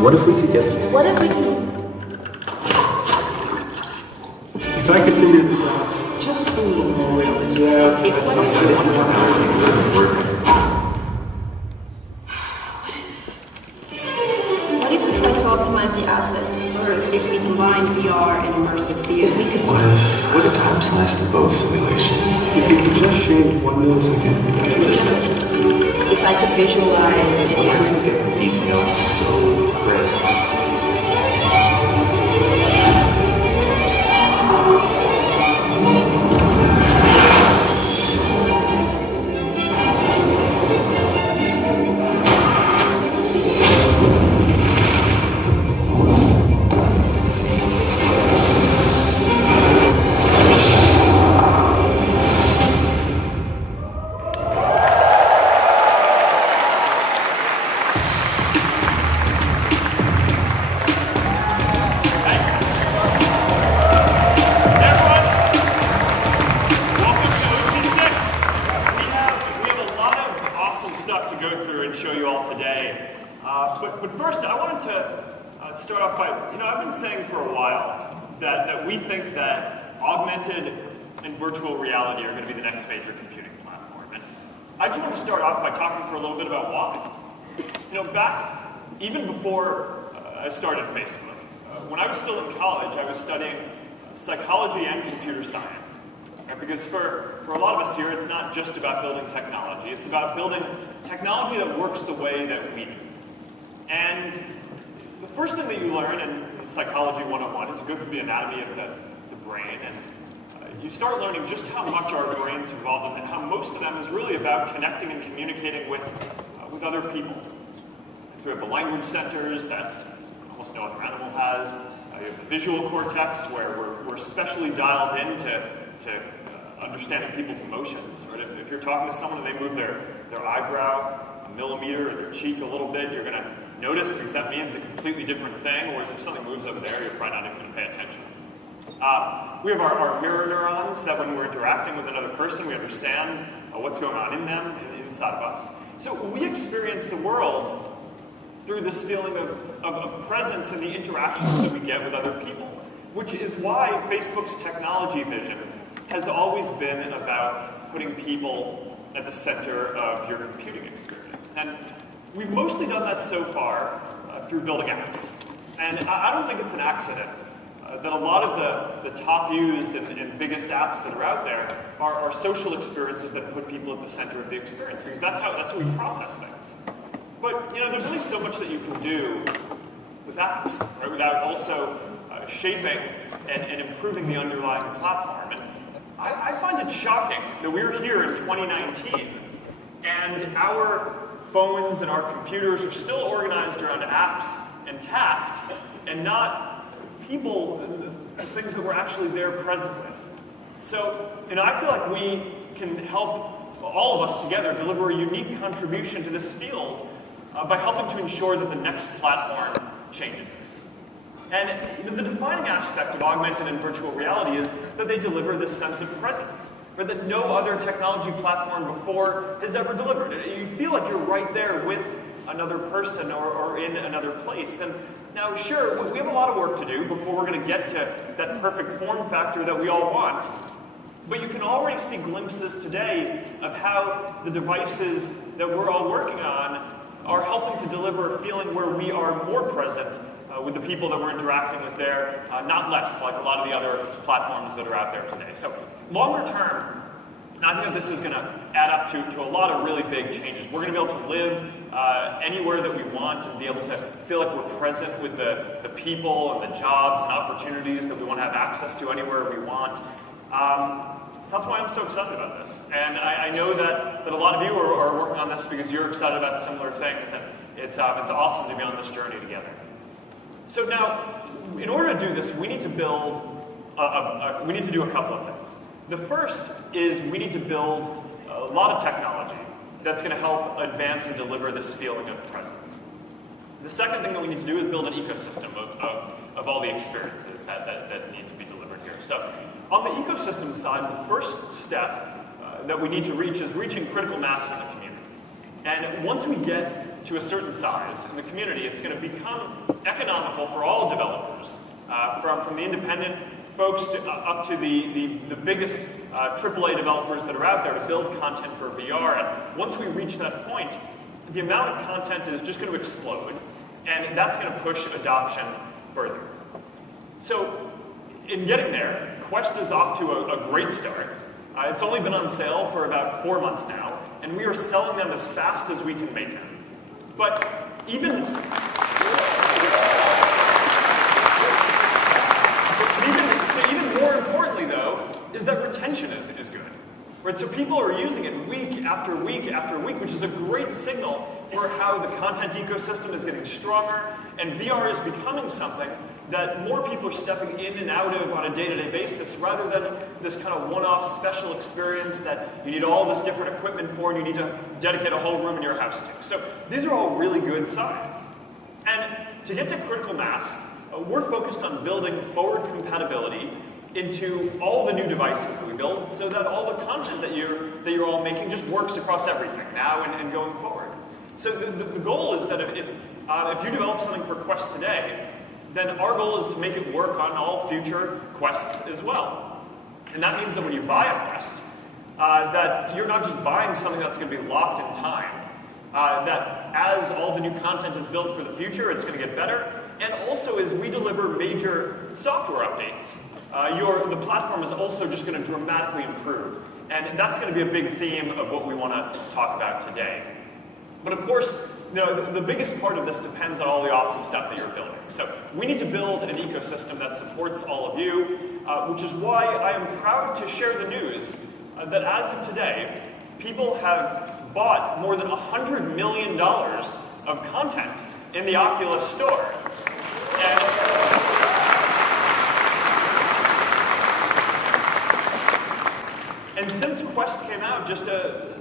What if we could get... What if we can... If I could figure this out just a little more realistic. Yeah, If this doesn't work. What if we try to optimize the assets first? If we combine VR and immersive theater, we could... What if time sliced in both simulation? If you could just shave 1 millisecond. If I could visualize... What if we could get details so crisp? But first, I wanted to start off by, I've been saying for a while that we think that augmented and virtual reality are going to be the next major computing platform. And I just want to start off by talking for a little bit about why. Back even before I started Facebook, when I was still in college, I was studying psychology and computer science. Right? Because for a lot of us here, it's not just about building technology. It's about building technology that works the way that we do. And the first thing that you learn in Psychology 101 is you go through the anatomy of the brain, and you start learning just how much our brains are involved in, and how most of them is really about connecting and communicating with other people. So we have the language centers that almost no other animal has. You have the visual cortex, where we're especially dialed in to understanding people's emotions. Or if you're talking to someone and they move their eyebrow a millimeter or their cheek a little bit, you're going to notice because that means a completely different thing, whereas if something moves over there, you're probably not even going to pay attention. We have our mirror neurons that when we're interacting with another person, we understand what's going on in them and inside of us. So we experience the world through this feeling of presence and the interactions that we get with other people, which is why Facebook's technology vision has always been about putting people at the center of your computing experience. And we've mostly done that so far through building apps. And I don't think it's an accident that a lot of the top used and biggest apps that are out there are social experiences that put people at the center of the experience, because that's how we process things. But there's only so much that you can do with apps, right? Without also shaping and improving the underlying platform. And I find it shocking that we're here in 2019 and our phones and our computers are still organized around apps and tasks and not people and things that we're actually there present with. So, I feel like we can help all of us together deliver a unique contribution to this field by helping to ensure that the next platform changes this. And the defining aspect of augmented and virtual reality is that they deliver this sense of presence, or that no other technology platform before has ever delivered. You feel like you're right there with another person or in another place. And now, sure, we have a lot of work to do before we're going to get to that perfect form factor that we all want. But you can already see glimpses today of how the devices that we're all working on are helping to deliver a feeling where we are more present with the people that we're interacting with there, not less, like a lot of the other platforms that are out there today. So longer term, I think that this is going to add up to a lot of really big changes. We're going to be able to live anywhere that we want and be able to feel like we're present with the people and the jobs and opportunities that we want to have access to anywhere we want. So that's why I'm so excited about this. And I know that a lot of you are working on this because you're excited about similar things, and it's awesome to be on this journey together. So now, in order to do this, we need to build, we need to do a couple of things. The first is we need to build a lot of technology that's going to help advance and deliver this feeling of presence. The second thing that we need to do is build an ecosystem of all the experiences that need to be delivered here. So on the ecosystem side, the first step that we need to reach is reaching critical mass in the community. And once we get to a certain size in the community, it's going to become economical for all developers, from the independent folks up to the biggest AAA developers that are out there to build content for VR. And once we reach that point, the amount of content is just going to explode, and that's going to push adoption further. So in getting there, Quest is off to a great start. It's only been on sale for about 4 months now, and we are selling them as fast as we can make them. But even more importantly, though, is that retention is good. Right? So people are using it week after week after week, which is a great signal for how the content ecosystem is getting stronger, and VR is becoming something that more people are stepping in and out of on a day-to-day basis, rather than this kind of one-off special experience that you need all this different equipment for and you need to dedicate a whole room in your house to. So these are all really good signs. And to get to critical mass, we're focused on building forward compatibility into all the new devices that we build, so that all the content that you're all making just works across everything now and going forward. So the goal is that if you develop something for Quest today, then our goal is to make it work on all future Quests as well. And that means that when you buy a Quest, that you're not just buying something that's going to be locked in time, that as all the new content is built for the future, it's going to get better. And also, as we deliver major software updates, the platform is also just going to dramatically improve. And that's going to be a big theme of what we want to talk about today. But of course, the biggest part of this depends on all the awesome stuff that you're building. So we need to build an ecosystem that supports all of you, which is why I am proud to share the news that as of today, people have bought more than $100 million of content in the Oculus store. And since Quest came out just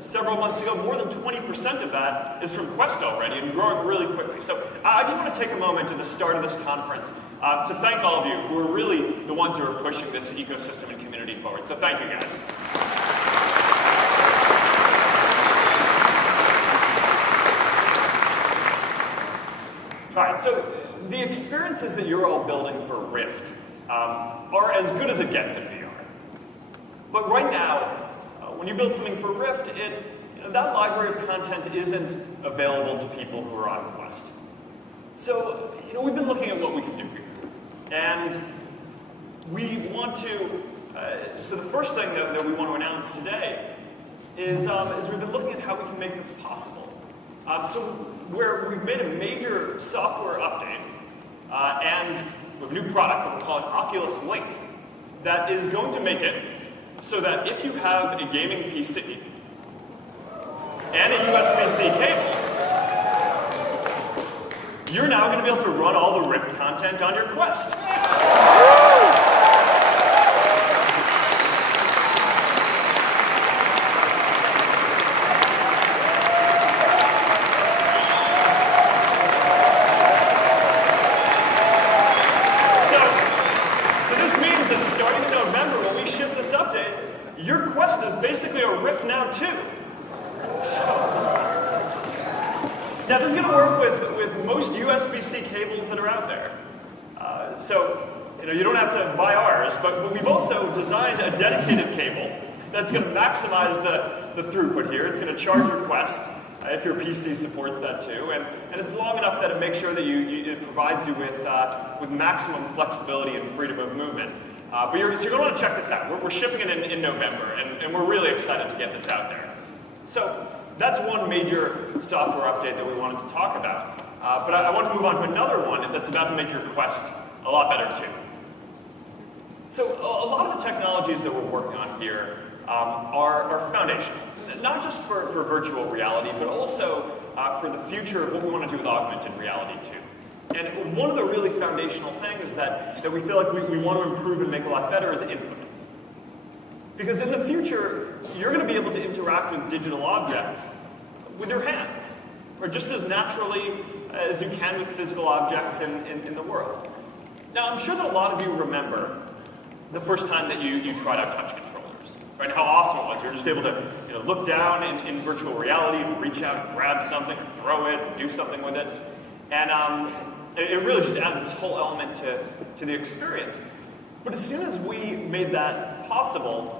several months ago, more than 20% of that is from Quest already and growing really quickly. So I just want to take a moment at the start of this conference to thank all of you who are really the ones who are pushing this ecosystem and community forward. So thank you, guys. All right, so the experiences that you're all building for Rift are as good as it gets in VR. But right now, when you build something for Rift, that library of content isn't available to people who are on Quest. So, we've been looking at what we can do here. And we want to, so the first thing that we want to announce today is we've been looking at how we can make this possible. So where we've made a major software update, and we have a new product that we're calling Oculus Link, that is going to make it so that if you have a gaming PC and a USB-C cable, you're now going to be able to run all the Rift content on your Quest. Your Quest is basically a Rift now too. Now this is going to work with most USB-C cables that are out there. You don't have to buy ours, but we've also designed a dedicated cable that's going to maximize the throughput here. It's going to charge your Quest if your PC supports that too, and it's long enough that it makes sure that it provides you with maximum flexibility and freedom of movement. So you're going to want to check this out. We're shipping it in November, and we're really excited to get this out there. So that's one major software update that we wanted to talk about. But I want to move on to another one that's about to make your Quest a lot better too. So a lot of the technologies that we're working on here are foundational, not just for virtual reality, but also for the future of what we want to do with augmented reality too. And one of the really foundational things that we feel like we want to improve and make a lot better is input. Because in the future, you're going to be able to interact with digital objects with your hands, or just as naturally as you can with physical objects in the world. Now, I'm sure that a lot of you remember the first time that you tried out touch controllers, right? How awesome it was. You're just able to look down in virtual reality and reach out and grab something, or throw it, and do something with it. And it really just added this whole element to the experience. But as soon as we made that possible,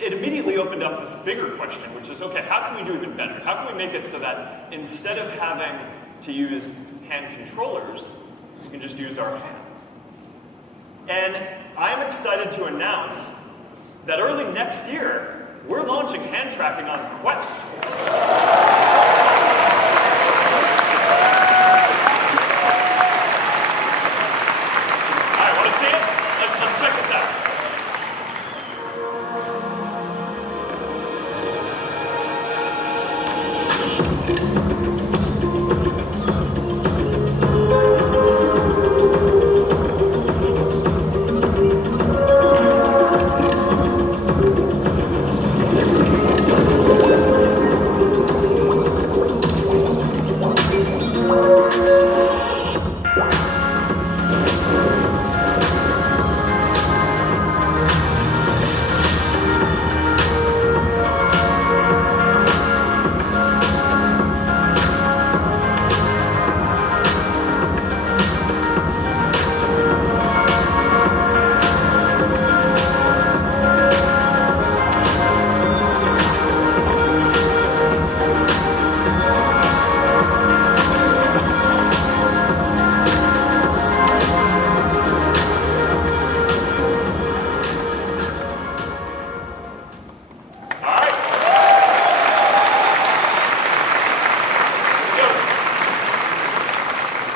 it immediately opened up this bigger question, which is, okay, how can we do even better? How can we make it so that instead of having to use hand controllers, we can just use our hands? And I'm excited to announce that early next year, we're launching hand tracking on Quest. All right, want to see it? Let's check this out.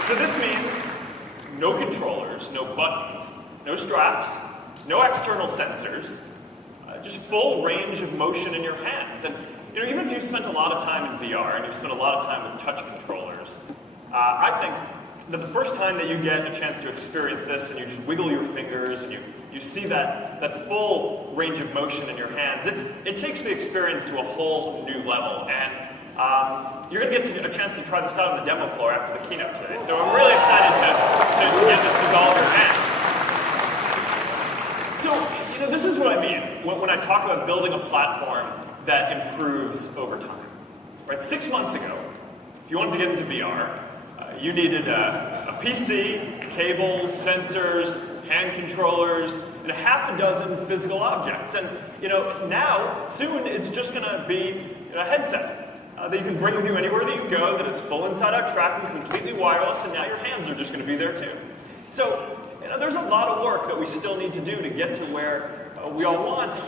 So this means no controllers, no buttons, no straps, no external sensors, just full range of motion in your hands. And even if you've spent a lot of time in VR and you've spent a lot of time with touch controllers, I think that the first time that you get a chance to experience this and you just wiggle your fingers and you see that full range of motion in your hands, it takes the experience to a whole new level. And you're going to get a chance to try this out on the demo floor after the keynote today. So I'm really excited to get this into all of your hands. So, this is what I mean when I talk about building a platform that improves over time. Right? 6 months ago, if you wanted to get into VR, you needed a PC, cables, sensors, hand controllers, and a half a dozen physical objects. And now, soon, it's just going to be a headset that you can bring with you anywhere that you go, that is full inside-out tracking, completely wireless, and now your hands are just going to be there too. So, there's a lot of work that we still need to do to get to where we all want.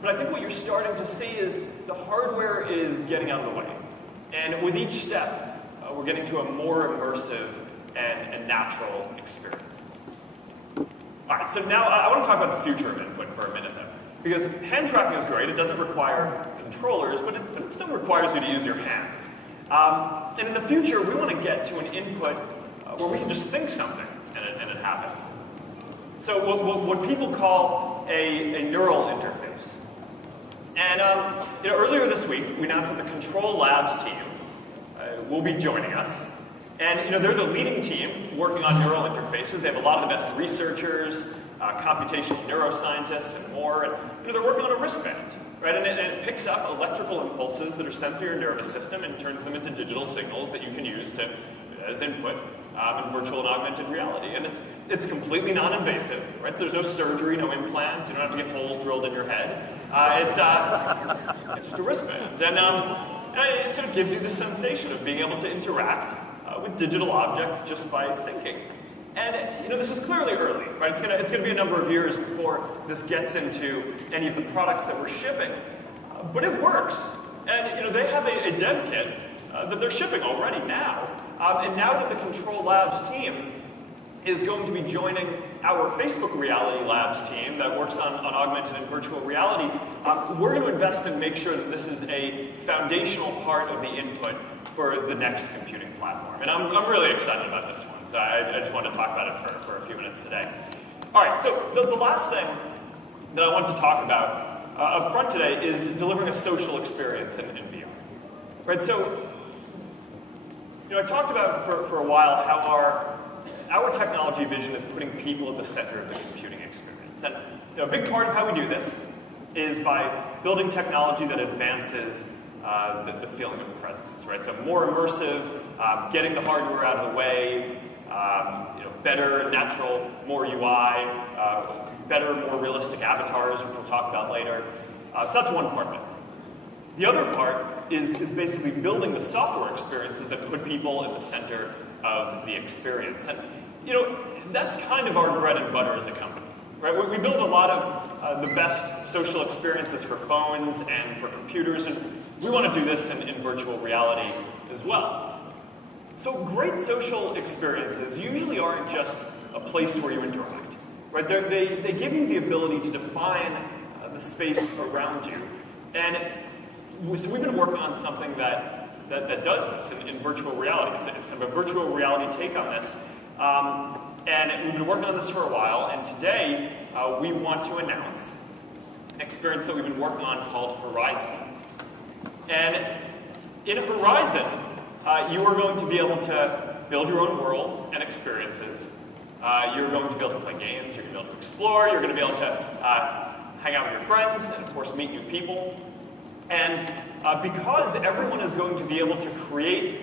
But I think what you're starting to see is the hardware is getting out of the way. And with each step, we're getting to a more immersive and natural experience. All right, so now I want to talk about the future of input for a minute, though. Because hand tracking is great. It doesn't require controllers, but it still requires you to use your hands. And in the future, we want to get to an input where we can just think something and it happens. So what people call a neural interface. And earlier this week, we announced that the Control Labs team will be joining us. And they're the leading team working on neural interfaces. They have a lot of the best researchers, computational neuroscientists, and more. And they're working on a wristband, right? And it picks up electrical impulses that are sent through your nervous system and turns them into digital signals that you can use as input in virtual and augmented reality. And it's completely non-invasive, right? There's no surgery, no implants. You don't have to get holes drilled in your head. It's just a wristband. And so it gives you the sensation of being able to interact with digital objects just by thinking. And this is clearly early, right? It's gonna be a number of years before this gets into any of the products that we're shipping, but it works. And they have a dev kit that they're shipping already now. And now that the Control Labs team is going to be joining our Facebook Reality Labs team that works on augmented and virtual reality, we're going to invest and make sure that this is a foundational part of the input for the next computing platform. And I'm really excited about this one, so I just want to talk about it for a few minutes today. All right, so the last thing that I want to talk about up front today is delivering a social experience in VR. Right, so I talked about for a while how our technology vision is putting people at the center of the computing experience. And a big part of how we do this is by building technology that advances the feeling of presence, right? So more immersive, getting the hardware out of the way, better, natural, more UI, better, more realistic avatars, which we'll talk about later. So that's one part of it. The other part is basically building the software experiences that put people in the center of the experience. And, that's kind of our bread and butter as a company, right? We build a lot of the best social experiences for phones and for computers, and we want to do this in virtual reality as well. So great social experiences usually aren't just a place where you interact, right? They give you the ability to define the space around you. And so we've been working on something that does this in virtual reality. It's kind of a virtual reality take on this. And we've been working on this for a while, and today we want to announce an experience that we've been working on called Horizon. And in Horizon, you are going to be able to build your own worlds and experiences. You're going to be able to play games, you're going to be able to explore, you're going to be able to hang out with your friends, and of course meet new people. And because everyone is going to be able to create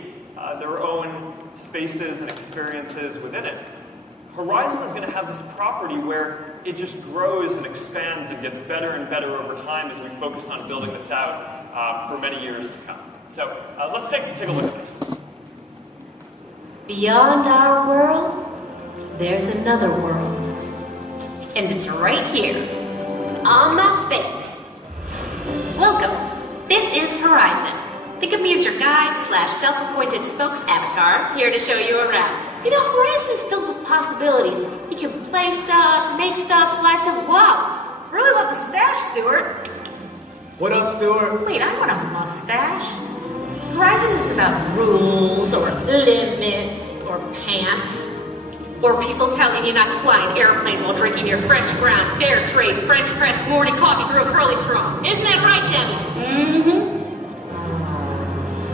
their own spaces and experiences within it, Horizon is going to have this property where it just grows and expands and gets better and better over time as we focus on building this out for many years to come. So let's take a look at this. Beyond our world, there's another world. And it's right here, on my face. Welcome. This is Horizon. Think of me as your guide / self-appointed spokes avatar, here to show you around. Horizon is filled with possibilities. You can play stuff, make stuff, fly stuff. Wow! Really love the stash, Stuart. What up, Stuart? Wait, I want a mustache. Horizon isn't about rules or limits or pants or people telling you not to fly an airplane while drinking your fresh ground, fair trade, French press morning coffee through a curly straw. Isn't that right, Debbie? Mm-hmm.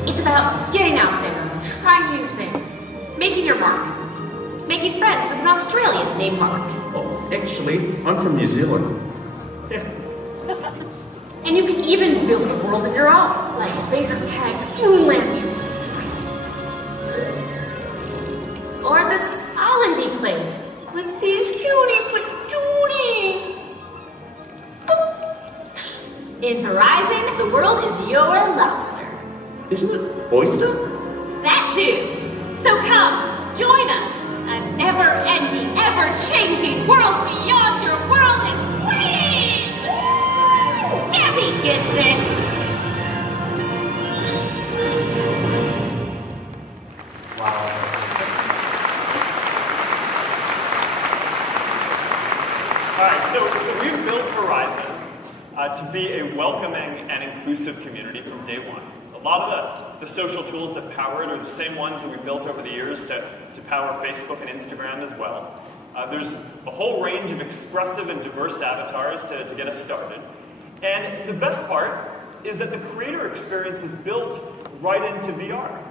It's about getting out there, trying new things, making your mark, making friends with an Australian named Mark. Oh, actually, I'm from New Zealand. Yeah. And you can even build a world of your own, like laser tag, moon landing. Or this islandy place with these cutie patooties. In Horizon, the world is your lobster. Isn't it oyster? That too. So come, join us. A never-ending, ever-changing world beyond your world is waiting. Debbie gets it. Wow. All right, so we've built Horizon to be a welcoming and inclusive community from day one. A lot of the social tools that power it are the same ones that we built over the years to power Facebook and Instagram as well. There's a whole range of expressive and diverse avatars to get us started. And the best part is that the creator experience is built right into VR.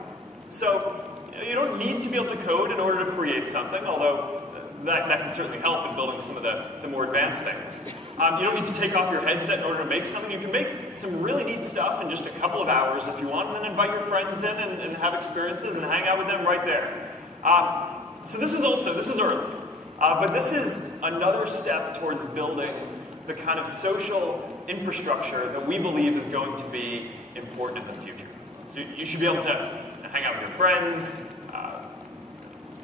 So you don't need to be able to code in order to create something, although that can certainly help in building some of the more advanced things. You don't need to take off your headset in order to make something. You can make some really neat stuff in just a couple of hours if you want, and then invite your friends in and have experiences and hang out with them right there. So this is early, but this is another step towards building the kind of social infrastructure that we believe is going to be important in the future. So you should be able to hang out with your friends,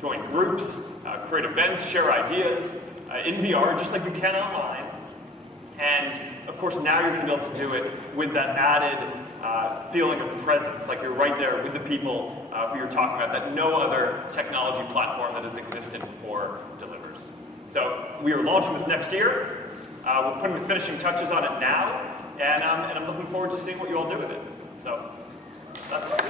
join groups, create events, share ideas in VR just like you can online. And of course now you're going to be able to do it with that added feeling of presence, like you're right there with the people who you're talking about, that no other technology platform that has existed before delivers. So we are launching this next year. We're putting the finishing touches on it now, and I'm looking forward to seeing what you all do with it. So that's it.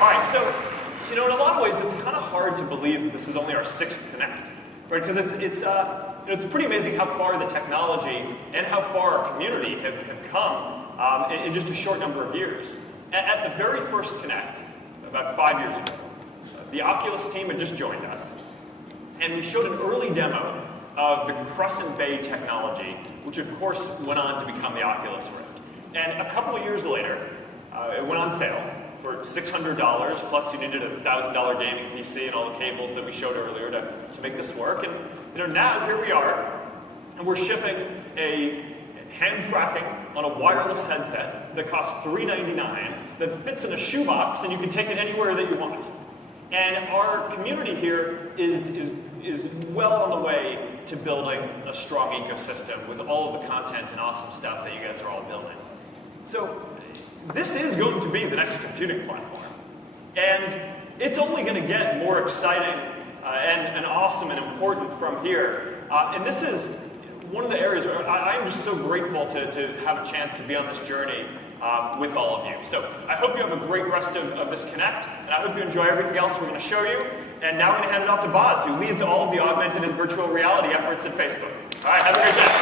All right, so in a lot of ways, it's kind of hard to believe that this is only our 6th Connect, right? Because it's pretty amazing how far the technology and how far our community have come in just a short number of years. At the very first Connect, about 5 years ago, the Oculus team had just joined us, and we showed an early demo of the Crescent Bay technology, which of course went on to become the Oculus Rift. And a couple of years later, It went on sale for $600, plus you needed a $1,000 gaming PC and all the cables that we showed earlier to make this work. And now here we are, and we're shipping a hand tracking on a wireless headset that costs $399, that fits in a shoebox, and you can take it anywhere that you want. And our community here is well on the way to building a strong ecosystem with all of the content and awesome stuff that you guys are all building. So this is going to be the next computing platform. And it's only going to get more exciting and awesome and important from here. And this is one of the areas where I'm just so grateful to have a chance to be on this journey with all of you. So I hope you have a great rest of this Connect, and I hope you enjoy everything else we're going to show you. And now we're going to hand it off to Boz, who leads all of the augmented and virtual reality efforts at Facebook. All right, have a great day.